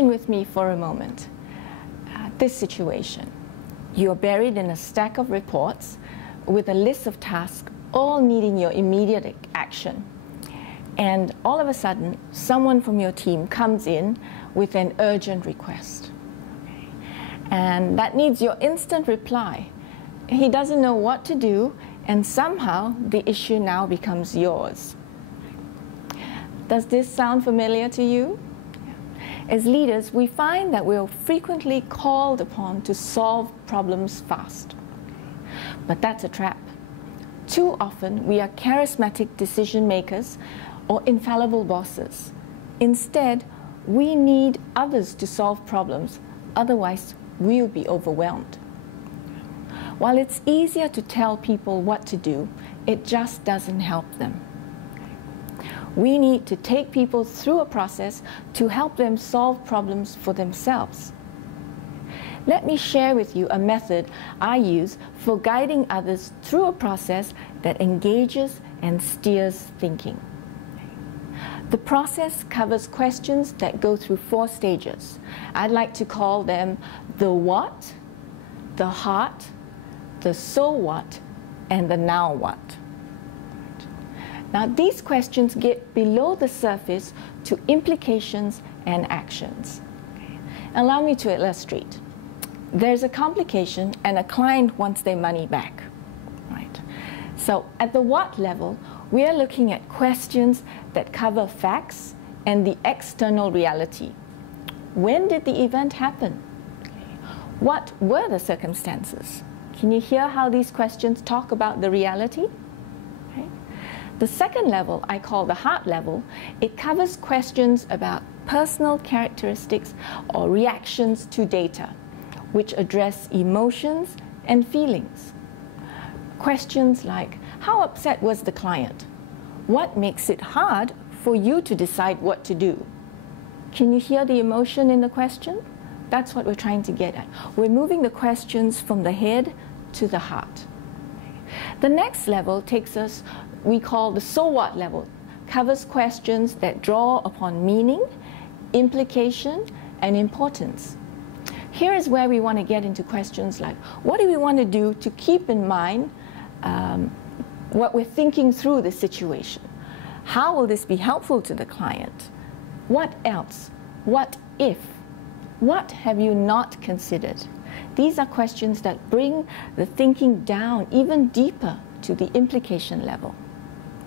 Imagine with me for a moment this situation. You're buried in a stack of reports with a list of tasks all needing your immediate action. And all of a sudden, someone from your team comes in with an urgent request. And that needs your instant reply. He doesn't know what to do, and somehow the issue now becomes yours. Does this sound familiar to you? As leaders, we find that we're frequently called upon to solve problems fast. But that's a trap. Too often, we are charismatic decision makers or infallible bosses. Instead, we need others to solve problems, otherwise we'll be overwhelmed. While it's easier to tell people what to do, it just doesn't help them. We need to take people through a process to help them solve problems for themselves. Let me share with you a method I use for guiding others through a process that engages and steers thinking. The process covers questions that go through 4 stages. I'd like to call them the what, the heart, the so what, and the now what. Now, these questions get below the surface to implications and actions. Allow me to illustrate. There's a complication and a client wants their money back. Right? So at the what level, we are looking at questions that cover facts and the external reality. When did the event happen? What were the circumstances? Can you hear how these questions talk about the reality? The second level, I call the heart level, it covers questions about personal characteristics or reactions to data, which address emotions and feelings. Questions like, how upset was the client? What makes it hard for you to decide what to do? Can you hear the emotion in the question? That's what we're trying to get at. We're moving the questions from the head to the heart. The next level takes us, we call the so what level, covers questions that draw upon meaning, implication, and importance. Here is where we want to get into questions like, what do we want to do to keep in mind what we're thinking through the situation? How will this be helpful to the client? What else? What if? What have you not considered? These are questions that bring the thinking down even deeper to the implication level.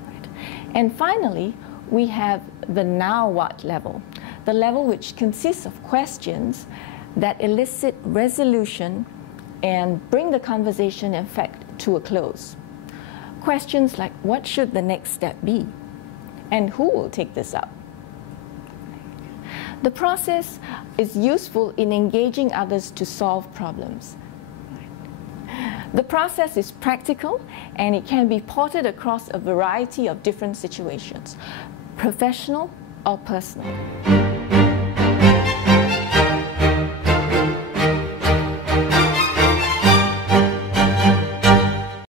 Right? And finally, we have the now what level, the level which consists of questions that elicit resolution and bring the conversation, in fact, to a close. Questions like, what should the next step be? And who will take this up? The process is useful in engaging others to solve problems. The process is practical and it can be ported across a variety of different situations, professional or personal.